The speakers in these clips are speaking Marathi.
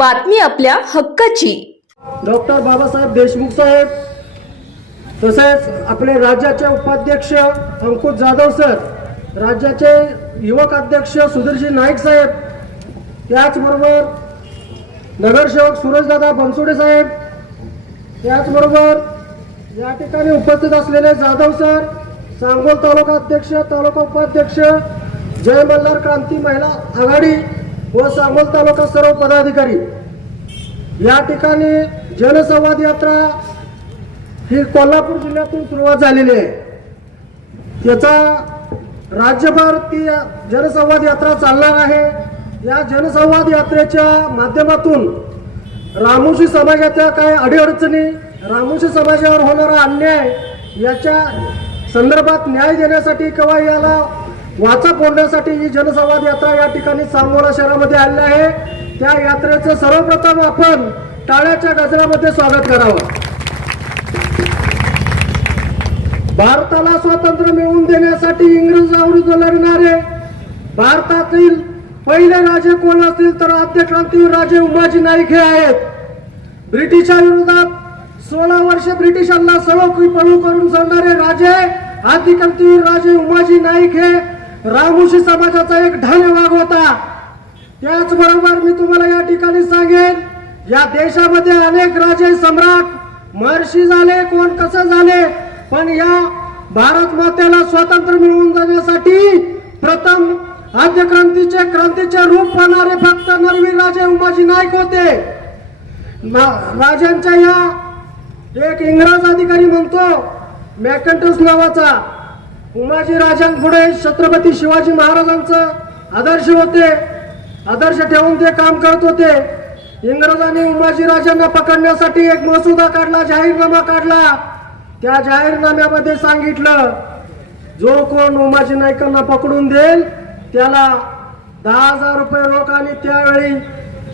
बातमी आपल्या हक्काची. डॉक्टर बाबासाहेब देशमुख साहेब तसेच आपले राज्याचे उपाध्यक्ष अंकुश जाधव सर राज्याचे युवक अध्यक्ष सुधीरजी नाईक साहेब त्याचबरोबर नगरसेवक सुरजदादा बनसोडे साहेब त्याचबरोबर या ठिकाणी उपस्थित असलेले जाधव सर सांगोल तालुका अध्यक्ष तालुका उपाध्यक्ष जय मल्हार क्रांती महिला आघाडी व सांगोल तालुका सर्व पदाधिकारी. या ठिकाणी जनसंवाद यात्रा ही कोल्हापूर जिल्ह्यातून सुरुवात झालेली आहे. त्याचा राज्यभर ती जनसंवाद यात्रा चालणार आहे. या जनसंवाद यात्रेच्या माध्यमातून रामोशी समाजाच्या काही अडीअडचणी रामोशी समाजावर होणारा अन्याय याच्या संदर्भात न्याय देण्यासाठी किंवा याला वाचा फोडण्यासाठी ही जनसंवाद यात्रा या ठिकाणी सांगोला शहरामध्ये आलेली आहे. त्या यात्रेचं सर्वप्रथम आपण टाळ्याच्या गजरामध्ये स्वागत करावं. भारताला स्वातंत्र्य मिळवून देण्यासाठी इंग्रजाविरुद्ध लढणारे भारतातील पहिले राजे कोण असतील तर आद्य क्रांतीवीर राजे उमाजी नाईक हे आहेत. ब्रिटिशा विरोधात सोळा वर्ष ब्रिटिशांना सर्व पळू करून सांगणारे राजे आदिक्रांतीवीर राजे उमाजी नाईक हे रामोशी समाजाचा एक ढाल त्याचबरोबर मी तुम्हाला या ठिकाणी सांगेन या देशामध्ये अनेक राजे सम्राट महर्षी झाले कोण कसं झाले पण या भारत मातेला स्वातंत्र्य मिळवून जाण्यासाठी प्रथम आद्य क्रांतीचे क्रांतीचे रूप पाहणारे फक्त नरवीर राजे उमाजी नाईक होते. ना- राजांच्या या एक इंग्रज अधिकारी म्हणतो मॅकंटस नावाचा उमाजी राजांपुढे छत्रपती शिवाजी महाराजांचं आदर्श होते. आदर्श ठेवून ते काम करत होते. इंग्रजांनी उमाजी राजांना पकडण्यासाठी एक मसुदा काढला जाहीरनामा काढला. त्या जाहीरनाम्यामध्ये सांगितलं जो कोण उमाजी नाईकांना पकडून देईल त्याला दहा हजार रुपये रोख आणि त्यावेळी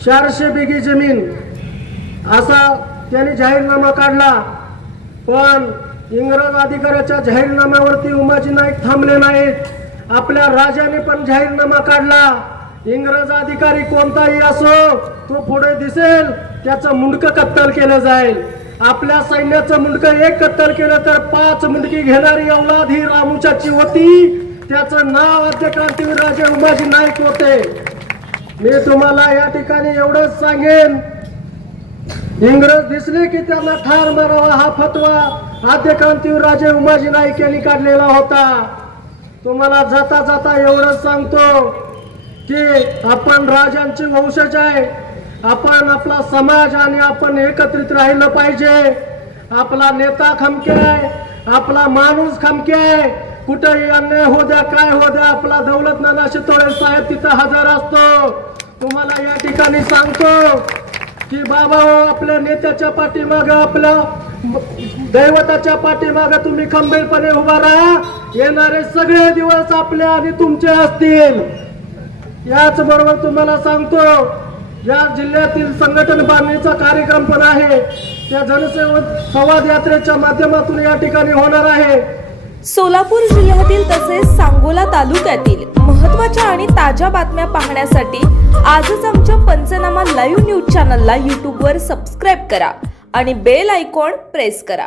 चारशे बिगी जमीन असा त्यांनी जाहीरनामा काढला. पण इंग्रज अधिकाऱ्याच्या जाहीरनाम्यावरती उमाजी नाईक थांबले नाहीत. आपल्या राजाने पण जाहीरनामा काढला. इंग्रज अधिकारी कोणताही असो तो पुढे दिसेल त्याचं मुंडकं कत्तल केलं जाईल. आपल्या सैन्याचं मुंडकं एक कत्तल केलं तर पाच मुंडकी घेणारी अवलाद ही रामूच्याची होती. त्याचं नाव आद्य क्रांतीवीर राजे उमाजी नाईक होते. मी तुम्हाला या ठिकाणी एवढंच सांगेन. इंग्रज दिसले की त्यांना ठार मारावा हा फतवा आद्य क्रांतीवीर राजे उमाजी नाईक यांनी काढलेला होता. तुम्हाला जाता जाता एवढंच सांगतो. की आपण राजांचे वंशज आहे. आपण आपला समाज आणि आपण एकत्रित राहिलं पाहिजे. आपला नेता खमके आहे. आपला माणूस खमके आहे. कुठेही अन्याय हो द्या काय हो द्या आपला दौलत नाना शितोळे साहेब तिथं हजर असतो. तुम्हाला या ठिकाणी सांगतो की बाबा हो आपल्या नेत्याच्या पाठीमाग आपल्या दैवताच्या पाठीमाग तुम्ही खंबीरपणे उभा राहा. येणारे सगळे दिवस आपले आणि तुमचे असतील. याच बरोबर तुम्हाला सांगतो या जिल्ह्यातील संघटन बांधणीचा कार्यक्रम पण आहे. त्या जनसेवक संवाद यात्रेच्या माध्यमातून या ठिकाणी होणार आहे. सोलापूर जिल्ह्यातील तसेच सांगोला तालुक्यातील महत्त्वाच्या आणि ताज्या बातम्या पाहण्यासाठी आजच आमच्या पंचनामा लाईव्ह न्यूज चॅनलला यूट्यूबवर सबस्क्राईब करा आणि बेल आयकॉन प्रेस करा.